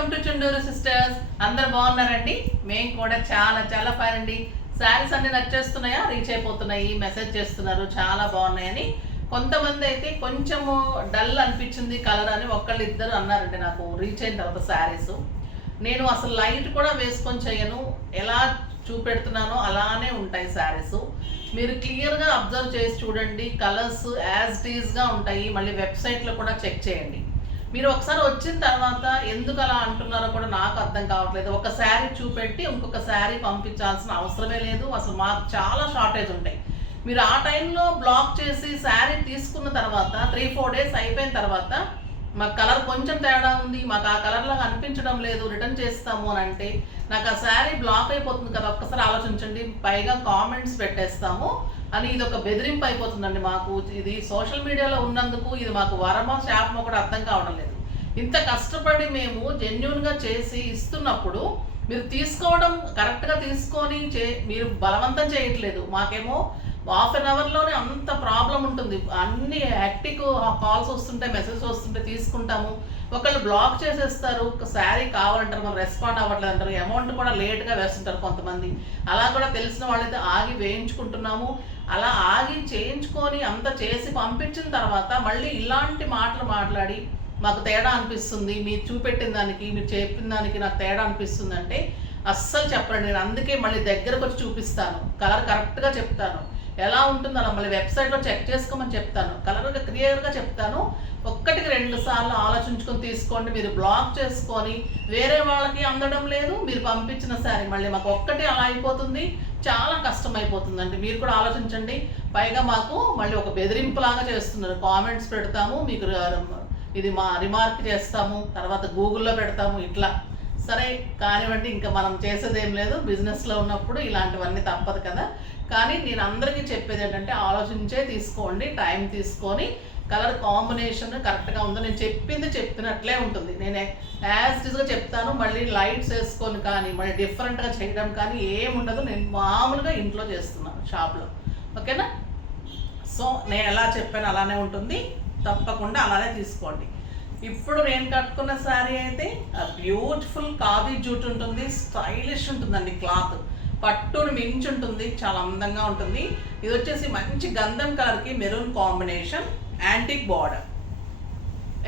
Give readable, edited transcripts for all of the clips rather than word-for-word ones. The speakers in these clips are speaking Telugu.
Welcome to Chunduru sisters. అందరు బాగున్నారండి? మేము కూడా చాలా చాలా ఫైన్ అండి. శారీస్ అన్ని నచ్చేస్తున్నాయా, రీచ్ అయిపోతున్నాయి, మెసేజ్ చేస్తున్నారు చాలా బాగున్నాయని. కొంతమంది అయితే కొంచెము డల్ అనిపించింది కలర్ అని ఒకళ్ళు ఇద్దరు అన్నారండి నాకు రీచ్ అయిన తర్వాత శారీస్. నేను అసలు లైట్ కూడా వేసుకొని చేయను, ఎలా చూపెడుతున్నానో అలానే ఉంటాయి శారీస్. మీరు క్లియర్గా అబ్జర్వ్ చేసి చూడండి, కలర్స్ యాజ్ ఇట్ ఈస్గా ఉంటాయి. మళ్ళీ వెబ్సైట్లో కూడా చెక్ చేయండి. మీరు ఒకసారి వచ్చిన తర్వాత ఎందుకు అలా అంటున్నారో కూడా నాకు అర్థం కావట్లేదు. ఒక శారీ చూపెట్టి ఇంకొక శారీ పంపించాల్సిన అవసరమే లేదు. అసలు మాకు చాలా షార్టేజ్ ఉంటాయి. మీరు ఆ టైంలో బ్లాక్ చేసి శారీ తీసుకున్న తర్వాత 3-4 డేస్ అయిపోయిన తర్వాత మాకు కలర్ కొంచెం తేడా ఉంది, మాకు ఆ కలర్లాగా అనిపించడం లేదు, రిటర్న్ చేస్తాము అని అంటే నాకు ఆ శారీ బ్లాక్ అయిపోతుంది కదా. ఒక్కసారి ఆలోచించండి. పైగా కామెంట్స్ పెట్టేస్తాము అని ఇది ఒక బెదిరింపు అయిపోతుందండి మాకు. ఇది సోషల్ మీడియాలో ఉన్నందుకు ఇది మాకు వరమో శాపమో కూడా అర్థం కావడం లేదు. ఇంత కష్టపడి మేము జెన్యూన్గా చేసి ఇస్తున్నప్పుడు మీరు తీసుకోవడం కరెక్ట్గా తీసుకొని మీరు బలవంతం చేయట్లేదు. మాకేమో హాఫ్ అన్ అవర్లోనే అంత ప్రాబ్లం ఉంటుంది. అన్ని యాక్టివ్ కాల్స్ వస్తుంటే, మెసేజ్ వస్తుంటే తీసుకుంటాము. ఒకళ్ళు బ్లాక్ చేసేస్తారు, శారీ కావాలంటారు, మనం రెస్పాండ్ అవ్వట్లేదు అంటారు, అమౌంట్ కూడా లేట్గా వేస్తుంటారు కొంతమంది. అలా కూడా తెలిసిన వాళ్ళైతే ఆగి వేయించుకుంటున్నాము. అలా ఆగి చేయించుకొని అంత చేసి పంపించిన తర్వాత మళ్ళీ ఇలాంటి మాటలు మాట్లాడి మాకు తేడా అనిపిస్తుంది, మీరు చూపెట్టిన దానికి మీరు చెప్పిన దానికి నాకు తేడా అనిపిస్తుంది అంటే అస్సలు చెప్పండి. నేను అందుకే మళ్ళీ దగ్గరకు వచ్చి చూపిస్తాను, కలర్ కరెక్ట్గా చెప్తాను, ఎలా ఉంటుందో అలా మళ్ళీ వెబ్సైట్లో చెక్ చేసుకోమని చెప్తాను, కలర్గా క్లియర్గా చెప్తాను. 1-2 సార్లు ఆలోచించుకొని తీసుకోండి. మీరు బ్లాక్ చేసుకొని వేరే వాళ్ళకి అందడం లేదు, మీరు పంపించిన శారీ మళ్ళీ మాకు ఒక్కటే అలా అయిపోతుంది, చాలా కష్టం అయిపోతుందండి. మీరు కూడా ఆలోచించండి. పైగా మాకు మళ్ళీ ఒక బెదిరింపులాగా చేస్తున్నారు. కామెంట్స్ పెడతాము, మీకు ఇది మా రిమార్క్ చేస్తాము, తర్వాత గూగుల్లో పెడతాము, ఇట్లా. సరే కానివ్వండి, ఇంకా మనం చేసేదేం లేదు. బిజినెస్లో ఉన్నప్పుడు ఇలాంటివన్నీ తప్పదు కదా. కానీ నేను అందరికీ చెప్పేది ఏంటంటే ఆలోచించే తీసుకోండి, టైం తీసుకొని కలర్ కాంబినేషన్ కరెక్ట్గా ఉందో నేను చెప్పింది చెప్పినట్లే ఉంటుంది. నేను యాజ్ ఇట్ ఈస్గా చెప్తాను. మళ్ళీ లైట్స్ వేసుకొని కానీ మళ్ళీ డిఫరెంట్గా చేయడం కానీ ఏముండదు. నేను మామూలుగా ఇంట్లో చేస్తున్నాను, షాప్లో. ఓకేనా? సో నేను ఎలా చెప్పాను అలానే ఉంటుంది, తప్పకుండా అలానే తీసుకోండి. ఇప్పుడు నేను కట్టుకున్న శారీ అయితే బ్యూటిఫుల్ ఖాదీ జూట్ ఉంటుంది, స్టైలిష్ ఉంటుందండి. క్లాత్ పట్టును మించి ఉంటుంది, చాలా అందంగా ఉంటుంది. ఇది వచ్చేసి మంచి గంధం కలర్కి maroon combination, antique border,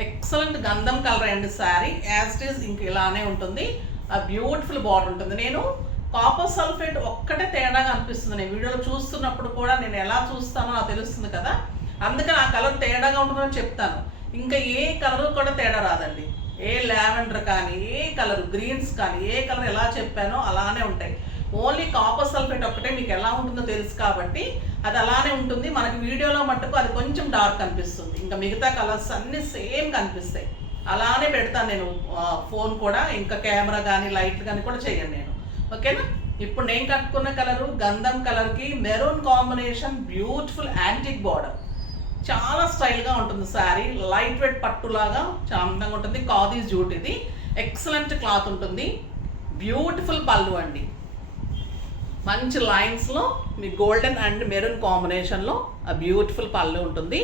excellent గంధం కలర్ అండి శారీ. యాజ్ ఇట్ ఈస్ ఇంక ఇలానే ఉంటుంది. ఆ బ్యూటిఫుల్ బార్డర్ ఉంటుంది. నేను కాపర్ సల్ఫేట్ ఒక్కటే తేడాగా అనిపిస్తుంది. నేను వీడియోలో చూస్తున్నప్పుడు కూడా నేను ఎలా చూస్తానో నాకు తెలుస్తుంది కదా, అందుకని ఆ కలర్ తేడాగా ఉంటుందని చెప్తాను. ఇంకా ఏ కలర్ కూడా తేడా రాదండి. ఏ లావెండర్ కానీ, ఏ కలర్ గ్రీన్స్ కానీ, ఏ కలర్ ఎలా చెప్పానో అలానే ఉంటాయి. ఓన్లీ కాపర్ సల్ఫేట్ ఒక్కటే మీకు ఎలా ఉంటుందో తెలుసు కాబట్టి అది అలానే ఉంటుంది. మనకి వీడియోలో మట్టుకు అది కొంచెం డార్క్ అనిపిస్తుంది, ఇంకా మిగతా కలర్స్ అన్నీ సేమ్ కనిపిస్తాయి. అలానే పెడతాను నేను ఫోన్ కూడా, ఇంకా కెమెరా కానీ లైట్ కానీ కూడా చేయను నేను. ఓకేనా? ఇప్పుడు నేను కట్టుకున్న కలరు గంధం కలర్కి maroon combination, beautiful antique border, చాలా స్టైల్గా ఉంటుంది శారీ. లైట్ వెయిట్ పట్టులాగా చాలా అందంగా ఉంటుంది. ఖాదీ జూట్, ఇది ఎక్సలెంట్ క్లాత్ ఉంటుంది. బ్యూటిఫుల్ పళ్ళు అండి, మంచి లైన్స్లో మీ గోల్డెన్ అండ్ మెరూన్ కాంబినేషన్లో ఆ బ్యూటిఫుల్ పళ్ళు ఉంటుంది,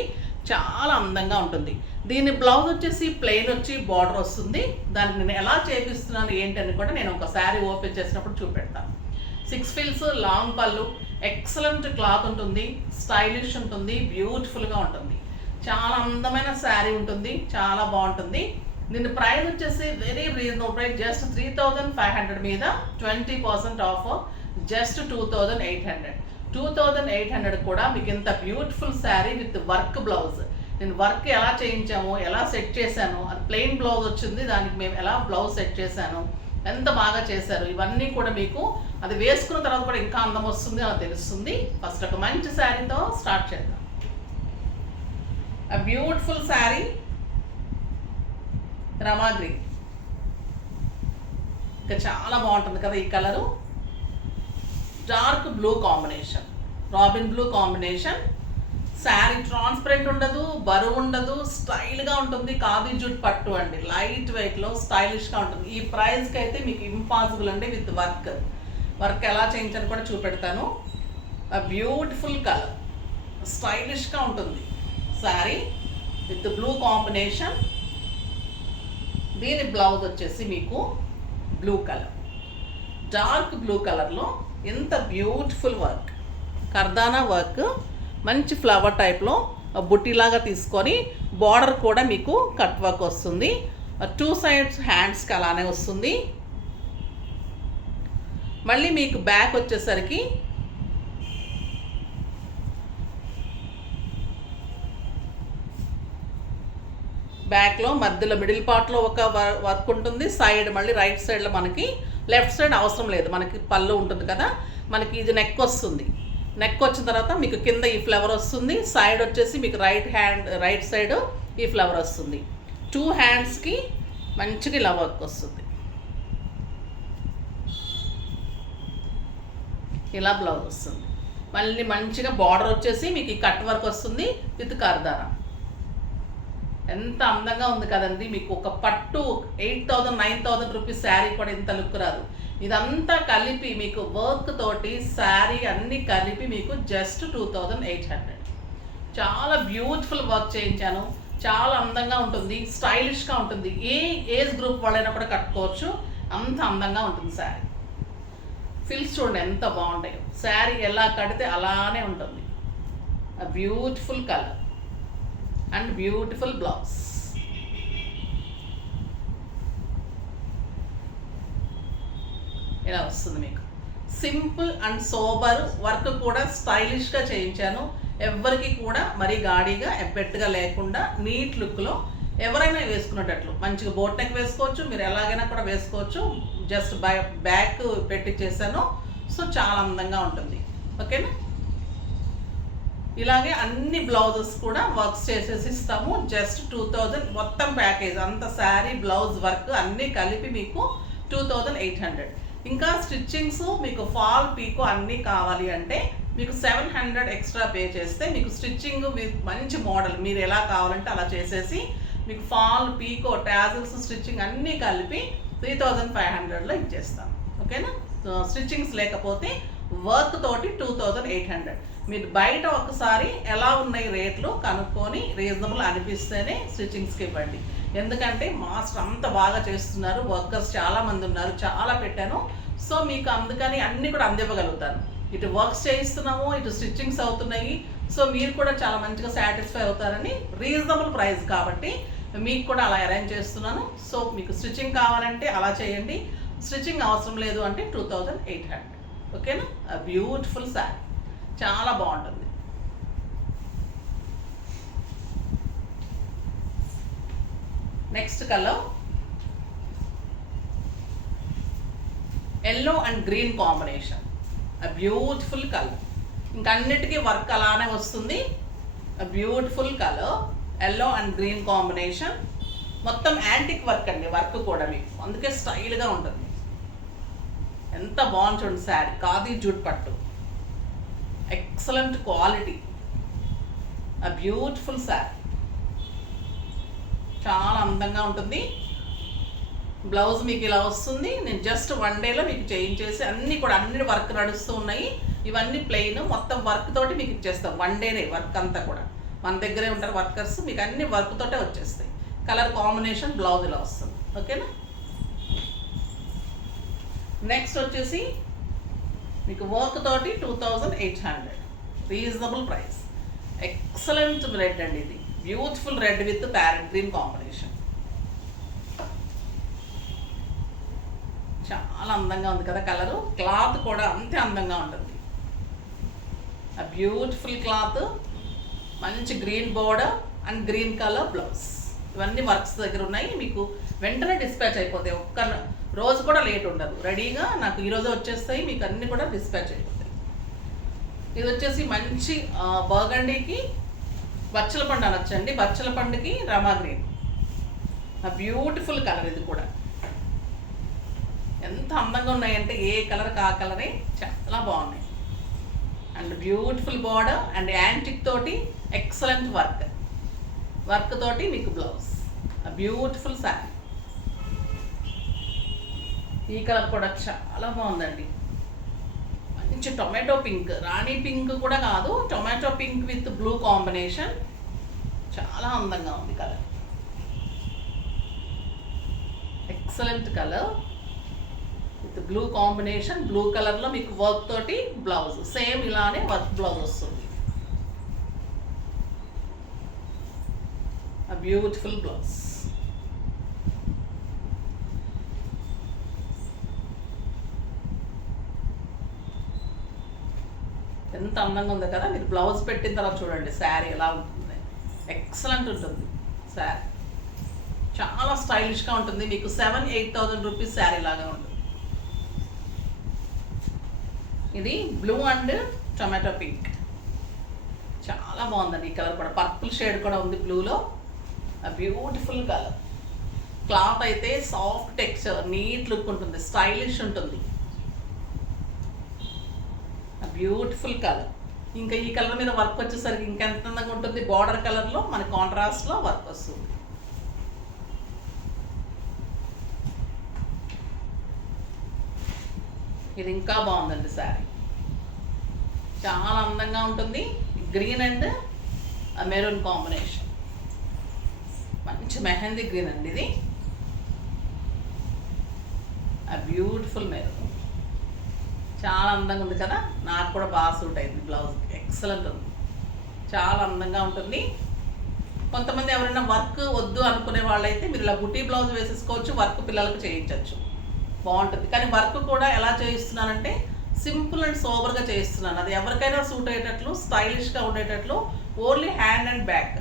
చాలా అందంగా ఉంటుంది. దీని బ్లౌజ్ వచ్చేసి ప్లెయిన్ వచ్చి బార్డర్ వస్తుంది. దానికి నేను ఎలా చేపిస్తున్నాను ఏంటని కూడా నేను ఒక శారీ ఓపెన్ చేసినప్పుడు చూపెడతాను. 6 ఫీల్స్ లాంగ్ పళ్ళు, ఎక్సలెంట్ క్లాత్ ఉంటుంది, స్టైలిష్ ఉంటుంది, బ్యూటిఫుల్గా ఉంటుంది. చాలా అందమైన శారీ ఉంటుంది, చాలా బాగుంటుంది. దీని ప్రైస్ వచ్చేసి వెరీ రీజనబుల్ ప్రైస్, జస్ట్ 3500 మీద 20% ఆఫ్, జస్ట్ 2800. 2800 కూడా మీకు ఇంత beautiful sari with work blouse. నేను వర్క్ ఎలా చేయించామో, ఎలా సెట్ చేశాను, అది ప్లెయిన్ బ్లౌజ్ వచ్చింది, దానికి మేము ఎలా బ్లౌజ్ సెట్ చేశాను, ఎంత బాగా చేశారు, ఇవన్నీ కూడా మీకు అది వేసుకున్న తర్వాత కూడా ఇంకా అందం వస్తుంది, అలా తెలుస్తుంది. ఫస్ట్ ఒక మంచి శారీతో స్టార్ట్ చేద్దాం. ఆ బ్యూటిఫుల్ శారీ రమా గ్రీన్, ఇంకా చాలా బాగుంటుంది కదా ఈ colour. Dark blue combination, robin blue combination. Sari transparent ఉండదు, బరువు ఉండదు, స్టైల్గా ఉంటుంది. ఖాదీ జూట్ పట్టు అండి, లైట్ వెయిట్లో స్టైలిష్గా ఉంటుంది. ఈ ప్రైస్కి అయితే మీకు ఇంపాసిబుల్ అండి. విత్ వర్క్ ఎలా చేయించాను కూడా చూపెడతాను. ఆ బ్యూటిఫుల్ కలర్, స్టైలిష్గా ఉంటుంది శారీ విత్ బ్లూ కాంబినేషన్. దీని బ్లౌజ్ వచ్చేసి మీకు బ్లూ కలర్, డార్క్ బ్లూ కలర్లో ఎంత బ్యూటిఫుల్ వర్క్, కర్దానా వర్క్, మంచి ఫ్లవర్ టైప్లో బుట్టిలాగా తీసుకొని బార్డర్ కూడా మీకు కట్ వర్క్ వస్తుంది. 2 సైడ్స్ హ్యాండ్స్కి అలానే వస్తుంది. మళ్ళీ మీకు బ్యాక్ వచ్చేసరికి బ్యాక్లో మధ్యలో మిడిల్ పార్ట్లో ఒక వర్క్ ఉంటుంది. సైడ్ మళ్ళీ రైట్ సైడ్లో మనకి, లెఫ్ట్ సైడ్ అవసరం లేదు, మనకి పళ్ళు ఉంటుంది కదా, మనకి ఇది నెక్ వస్తుంది. నెక్ వచ్చిన తర్వాత మీకు కింద ఈ ఫ్లవర్ వస్తుంది. సైడ్ వచ్చేసి మీకు రైట్ సైడ్ ఈ ఫ్లవర్ వస్తుంది. 2 హ్యాండ్స్కి మంచిగా ఇలా వర్క్ వస్తుంది. ఇలా బ్లౌజ్ వస్తుంది. మళ్ళీ మంచిగా బార్డర్ వచ్చేసి మీకు ఈ కట్ వర్క్ వస్తుంది విత్ కర్దానా. ఎంత అందంగా ఉంది కదండి. మీకు ఒక పట్టు 8,000 9,000 రూపీస్ శారీ కూడా ఇంత లుక్ రాదు. ఇదంతా కలిపి మీకు వర్క్ తోటి శారీ అన్నీ కలిపి మీకు జస్ట్ 2,800. చాలా బ్యూటిఫుల్ వర్క్ చేయించాను. చాలా అందంగా ఉంటుంది, స్టైలిష్గా ఉంటుంది. ఏ ఏజ్ గ్రూప్ వాళ్ళైనా కూడా కట్టుకోవచ్చు, అంత అందంగా ఉంటుంది శారీ. ఫిల్స్ చూడండి ఎంత బాగుంటాయో. శారీ ఎలా కడితే అలానే ఉంటుంది. Beautiful colour and beautiful blouse. ఇలా వస్తుంది మీకు. సింపుల్ అండ్ సోబర్ వర్క్ కూడా స్టైలిష్గా చేయించాను. ఎవరికి కూడా మరీ గాడిగా ఎబ్బెట్టుగా లేకుండా నీట్ లుక్లో ఎవరైనా వేసుకునేటట్లు మంచిగా బోట్ నెక్ వేసుకోవచ్చు, మీరు ఎలాగైనా కూడా వేసుకోవచ్చు. జస్ట్ బ్యాక్ పెట్టి చేశాను. సో చాలా అందంగా ఉంటుంది. ఓకేనా. ఇలాగే అన్ని బ్లౌజెస్ కూడా వర్క్స్ చేసేసి ఇస్తాము. జస్ట్ 2,000 మొత్తం ప్యాకేజ్ అంత శారీ బ్లౌజ్ వర్క్ అన్నీ కలిపి మీకు 2,800. ఇంకా స్టిచ్చింగ్స్ మీకు ఫాల్ పీకో అన్నీ కావాలి అంటే మీకు 700 ఎక్స్ట్రా పే చేస్తే మీకు స్టిచ్చింగ్ విత్ మంచి మోడల్ మీరు ఎలా కావాలంటే అలా చేసేసి మీకు ఫాల్ పీకో టాజిల్స్ స్టిచ్చింగ్ అన్నీ కలిపి 3,500లో ఇచ్చేస్తాం. ఓకేనా. స్టిచ్చింగ్స్ లేకపోతే వర్క్ తోటి 2,800. మీరు బయట ఒకసారి ఎలా ఉన్నాయి రేట్లు కనుక్కొని రీజనబుల్ అనిపిస్తేనే స్టిచ్చింగ్స్కి ఇవ్వండి. ఎందుకంటే మాస్టర్ అంత బాగా చేస్తున్నారు, వర్కర్స్ చాలామంది ఉన్నారు, చాలా పెట్టాను. సో మీకు అందుకని అన్నీ కూడా అందివ్వగలుగుతాను. ఇటు వర్క్స్ చేయిస్తున్నాము, ఇటు స్టిచ్చింగ్స్ అవుతున్నాయి. సో మీరు కూడా చాలా మంచిగా సాటిస్ఫై అవుతారని, రీజనబుల్ ప్రైస్ కాబట్టి మీకు కూడా అలా అరేంజ్ చేస్తున్నాను. సో మీకు స్టిచ్చింగ్ కావాలంటే అలా చేయండి, స్టిచ్చింగ్ అవసరం లేదు అంటే 2,800. ఓకేనా. బ్యూటిఫుల్ శారీ చాలా బాగుంటుంది. Next colour yellow and green combination. Beautiful colour, ఇంకా అన్నిటికీ వర్క్ అలానే వస్తుంది. Beautiful colour yellow and green combination. మొత్తం యాంటిక్ వర్క్ అండి, వర్క్ కూడా మీకు అందుకే స్టైల్గా ఉంటుంది. ఎంత బాగుంది చూడండి శారీ. ఖాదీ జూట్ పట్టు, ఎక్సలెంట్ క్వాలిటీ. బ్యూటిఫుల్ శారీ చాలా అందంగా ఉంటుంది. బ్లౌజ్ మీకు ఇలా వస్తుంది. నేను జస్ట్ 1 డేలో మీకు చేయించేసి అన్నీ వర్క్ నడుస్తూ ఉన్నాయి. ఇవన్నీ ప్లెయిన్ మొత్తం వర్క్ తోటి మీకు ఇచ్చేస్తాం. 1 డేనే వర్క్ అంతా కూడా మన దగ్గరే ఉంటారు వర్కర్స్, మీకు అన్ని వర్క్ తోటే వచ్చేస్తాయి. కలర్ కాంబినేషన్ బ్లౌజ్ ఇలా వస్తుంది. ఓకేనా. నెక్స్ట్ వచ్చేసి మీకు వర్క్ తోటి 2,800 రీజనబుల్ ప్రైస్. ఎక్సలెంట్ రెడ్ అండి ఇది. Beautiful red with parrot green combination. చాలా అందంగా ఉంది కదా కలరు. క్లాత్ కూడా అంతే అందంగా ఉంటుంది. బ్యూటిఫుల్ క్లాత్, మంచి green border and green colour blouse. ఇవన్నీ వర్క్స్ దగ్గర ఉన్నాయి. మీకు వెంటనే డిస్పాచ్ అయిపోతాయి. ఒక్క రోజు కూడా లేట్ ఉండదు. రెడీగా నాకు ఈరోజే వచ్చేస్తాయి. మీకు అన్నీ కూడా డిస్పాచ్ అయిపోతాయి. ఇది వచ్చేసి మంచి బర్గండీకి బచ్చల పండు అనొచ్చండి. బచ్చల పండుకి రమా గ్రీన్. బ్యూటిఫుల్ కలర్ ఇది కూడా. ఎంత అందంగా ఉన్నాయంటే ఏ కలర్ ఆ కలరే చాలా బాగున్నాయి. And beautiful border and antique తోటి ఎక్సలెంట్ వర్క్ తోటి మీకు బ్లౌజ్. బ్యూటిఫుల్ శారీ. ఈ కలర్ కూడా చాలా బాగుందండి. మంచి టొమాటో పింక్, రాణి పింక్ కూడా కాదు, tomato pink with blue combination. చాలా అందంగా ఉంది colour. Excellent colour with blue combination. Blue కలర్లో మీకు వర్క్ తోటి బ్లౌజ్, సేమ్ ఇలానే వర్క్ బ్లౌజ్ వస్తుంది. a beautiful blouse. ఎంత అందంగా ఉంది కదా. మీరు బ్లౌజ్ పెట్టిన తర్వాత చూడండి శారీ ఎలా ఉంటుంది. ఎక్సలెంట్ ఉంటుంది శారీ, చాలా స్టైలిష్గా ఉంటుంది. మీకు 7,000-8,000 రూపీస్ శారీ లాగా ఉంటుంది. ఇది బ్లూ అండ్ టొమాటో పింక్, చాలా బాగుందండి. ఈ కలర్ కూడా పర్పుల్ షేడ్ కూడా ఉంది బ్లూలో. Beautiful colour. క్లాత్ అయితే సాఫ్ట్ టెక్స్చర్, నీట్ లుక్ ఉంటుంది, స్టైలిష్ ఉంటుంది. Beautiful colour. ఇంకా ఈ కలర్ మీద వర్క్ వచ్చేసరికి ఇంకెంత అందంగా ఉంటుంది. బార్డర్ కలర్లో మన కాంట్రాస్ట్లో వర్క్ వస్తుంది. ఇది ఇంకా బాగుందండి శారీ, చాలా అందంగా ఉంటుంది. గ్రీన్ అండ్ మెరూన్ కాంబినేషన్, మంచి మెహందీ గ్రీన్ అండి ఇది. బ్యూటిఫుల్ మెరూన్, చాలా అందంగా ఉంది కదా. నాకు కూడా బాగా సూట్ అయింది బ్లౌజ్, ఎక్సలెంట్ ఉంది, చాలా అందంగా ఉంటుంది. కొంతమంది ఎవరైనా వర్క్ వద్దు అనుకునే వాళ్ళైతే మీరు ఇలా బుటీ బ్లౌజ్ వేసేసుకోవచ్చు, వర్క్ పిల్లలకు చేయించవచ్చు, బాగుంటుంది. కానీ వర్క్ కూడా ఎలా చేయిస్తున్నానంటే సింపుల్ అండ్ సోబర్గా చేయిస్తున్నాను. అది ఎవరికైనా సూట్ అయ్యేటట్లు, స్టైలిష్గా ఉండేటట్లు. ఓన్లీ హ్యాండ్ అండ్ బ్యాక్,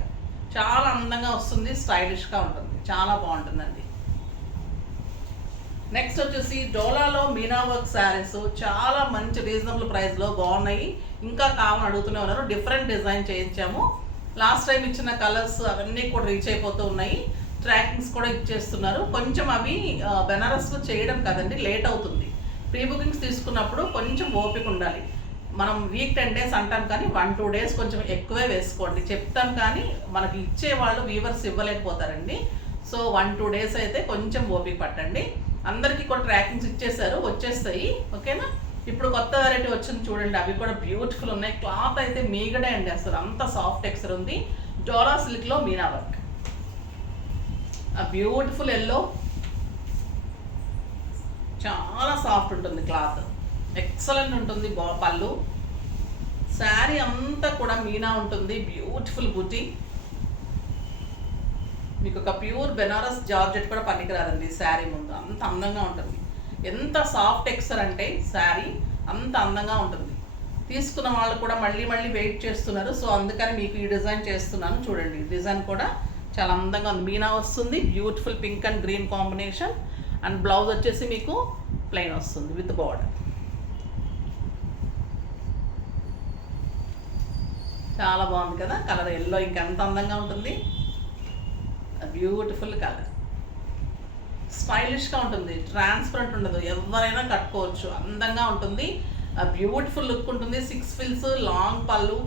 చాలా అందంగా వస్తుంది, స్టైలిష్గా ఉంటుంది, చాలా బాగుంటుందండి. నెక్స్ట్ వచ్చేసి డోలాలో మీనా వర్క్ శారీస్, చాలా మంచి రీజనబుల్ ప్రైస్లో బాగున్నాయి. ఇంకా కావాలని అడుగుతూనే ఉన్నారు. డిఫరెంట్ డిజైన్ చేయించాము. లాస్ట్ టైం ఇచ్చిన కలర్స్ అవన్నీ కూడా రీచ్ అయిపోతూ ఉన్నాయి. ట్రాకింగ్స్ కూడా ఇచ్చేస్తున్నారు. కొంచెం అవి బెనారస్లో చేయడం కదండి, లేట్ అవుతుంది. ప్రీ బుకింగ్స్ తీసుకున్నప్పుడు కొంచెం ఓపిక ఉండాలి. మనం వీక్ 10 days అంటాం, కానీ 1-2 days కొంచెం ఎక్కువే వేసుకోండి. చెప్తాం కానీ మనకి ఇచ్చే వాళ్ళు వీవర్స్ ఇవ్వలేకపోతారండి. సో 1-2 days అయితే కొంచెం ఓపిక పట్టండి. అందరికీ కూడా ట్రాకింగ్స్ ఇచ్చేసారు, వచ్చేస్తాయి. ఓకేనా. ఇప్పుడు కొత్త వెరైటీ వచ్చింది చూడండి, అవి కూడా బ్యూటిఫుల్ ఉన్నాయి. క్లాత్ అయితే మీగడే అండి, అసలు అంత సాఫ్ట్ టెక్స్చర్ ఉంది. డోలా సిల్క్లో మీనా వర్క్, బ్యూటిఫుల్ ఎల్లో, చాలా సాఫ్ట్ ఉంటుంది క్లాత్, ఎక్సలెంట్ ఉంటుంది. పళ్ళు, శారీ అంతా కూడా మీనా ఉంటుంది. బ్యూటిఫుల్ బుటీ, మీకు ఒక ప్యూర్ బెనారస్ జార్జెట్ కూడా పనికిరాదండి శారీ ముందు, అంత అందంగా ఉంటుంది. ఎంత సాఫ్ట్ టెక్స్చర్ అంటే శారీ అంత అందంగా ఉంటుంది. తీసుకున్న వాళ్ళు కూడా మళ్ళీ మళ్ళీ వెయిట్ చేస్తున్నారు. సో అందుకని మీకు ఈ డిజైన్ చేస్తున్నాను. చూడండి, డిజైన్ కూడా చాలా అందంగా ఉంది. మీనా వస్తుంది, beautiful pink and green combination. And blouse వచ్చేసి మీకు ప్లెయిన్ వస్తుంది విత్ బార్డర్. చాలా బాగుంది కదా కలర్. ఎల్లో ఇంకెంత అందంగా ఉంటుంది. బ్యూటిఫుల్ కలర్, స్టైలిష్గా ఉంటుంది, ట్రాన్స్పరెంట్ ఉండదు, ఎవరైనా కట్టుకోవచ్చు, అందంగా ఉంటుంది. బ్యూటిఫుల్ లుక్ ఉంటుంది. 6 frills, లాంగ్ పళ్ళు,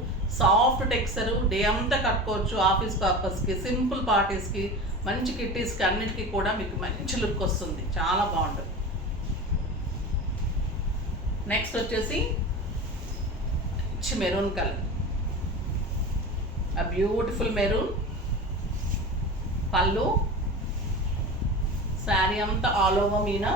సాఫ్ట్ టెక్స్చర్, డే అంతా కట్టుకోవచ్చు. ఆఫీస్ పర్పస్కి, సింపుల్ పార్టీస్కి, మంచి కిట్టీస్కి, అన్నిటికీ కూడా మీకు మంచి లుక్ వస్తుంది, చాలా బాగుంటుంది. నెక్స్ట్ వచ్చేసి మంచి మెరూన్ కలర్, బ్యూటిఫుల్ మెరూన్ పళ్ళు, శారీ అంతా ఆల్ ఓవర్ మీనా.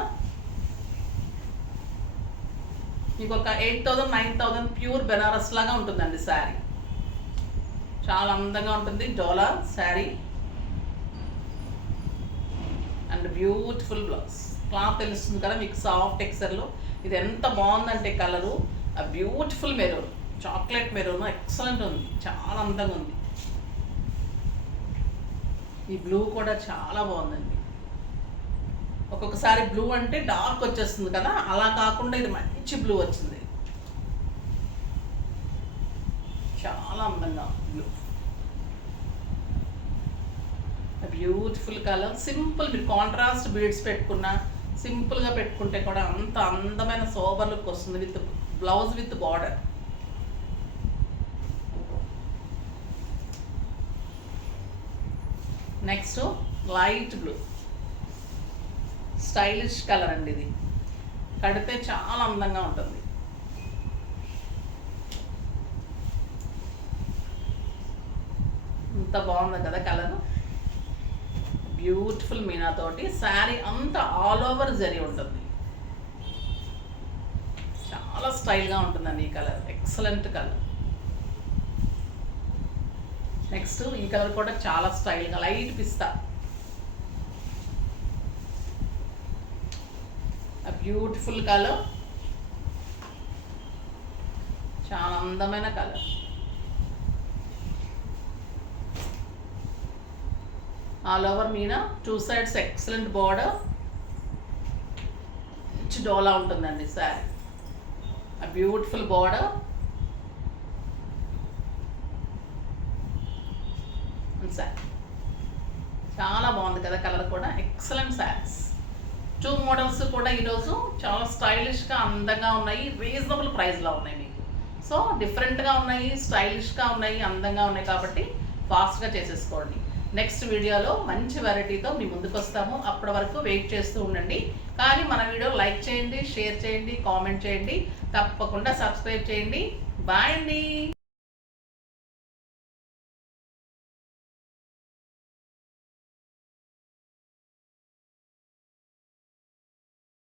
మీకు ఒక 8,000-9,000 ప్యూర్ బెనారస్ లాగా ఉంటుందండి శారీ, చాలా అందంగా ఉంటుంది. డోలా sari and beautiful blouse. Cloth తెలుస్తుంది కదా మీకు, సాఫ్ట్ టెక్స్చర్లో. ఇది ఎంత బాగుందంటే colour, beautiful maroon, chocolate maroon, excellent ఉంది, చాలా అందంగా ఉంది. ఈ బ్లూ కూడా చాలా బాగుందండి. ఒక్కొక్కసారి బ్లూ అంటే డార్క్ వచ్చేస్తుంది కదా, అలా కాకుండా ఇది మంచి బ్లూ వచ్చింది, చాలా అందంగా బ్లూ. Beautiful colour, simple. మీరు కాంట్రాస్ట్ బీడ్స్ పెట్టుకున్నా, సింపుల్గా పెట్టుకుంటే కూడా అంత అందమైన సోబర్ లుక్ వస్తుంది with blouse with border. Next light blue, stylish colour అండి. ఇది కడితే చాలా అందంగా ఉంటుంది. ఇంత బాగుంది కదా కలర్, బ్యూటిఫుల్ మీనా తోటి శారీ అంతా ఆల్ ఓవర్ జరీ ఉంటుంది. చాలా స్టైల్గా ఉంటుందండి ఈ కలర్, ఎక్సలెంట్ కలర్. నెక్స్ట్ ఈ కలర్ కూడా చాలా స్టైల్గా లైట్ పిస్తా, బ్యూటిఫుల్ కలర్, చాలా అందమైన colour. All over Meena, 2 sides excellent border, మంచి డోలా ఉంటుందండి శారీ. బ్యూటిఫుల్ బార్డర్ శారీ, చాలా బాగుంది కదా కలర్ కూడా, ఎక్సలెంట్ శారీస్. 2 మోడల్స్ కూడా ఈరోజు చాలా స్టైలిష్గా అందంగా ఉన్నాయి, రీజనబుల్ ప్రైస్లో ఉన్నాయి మీకు. సో డిఫరెంట్గా ఉన్నాయి, స్టైలిష్గా ఉన్నాయి, అందంగా ఉన్నాయి కాబట్టి ఫాస్ట్గా చేసేసుకోండి. నెక్స్ట్ వీడియోలో మంచి వెరైటీతో మీ ముందుకు వస్తాము. అప్పటి వరకు వెయిట్ చేస్తూ ఉండండి. కానీ మన వీడియో లైక్ చేయండి, షేర్ చేయండి, కామెంట్ చేయండి, తప్పకుండా సబ్స్క్రైబ్ చేయండి. బాయ్ అండి.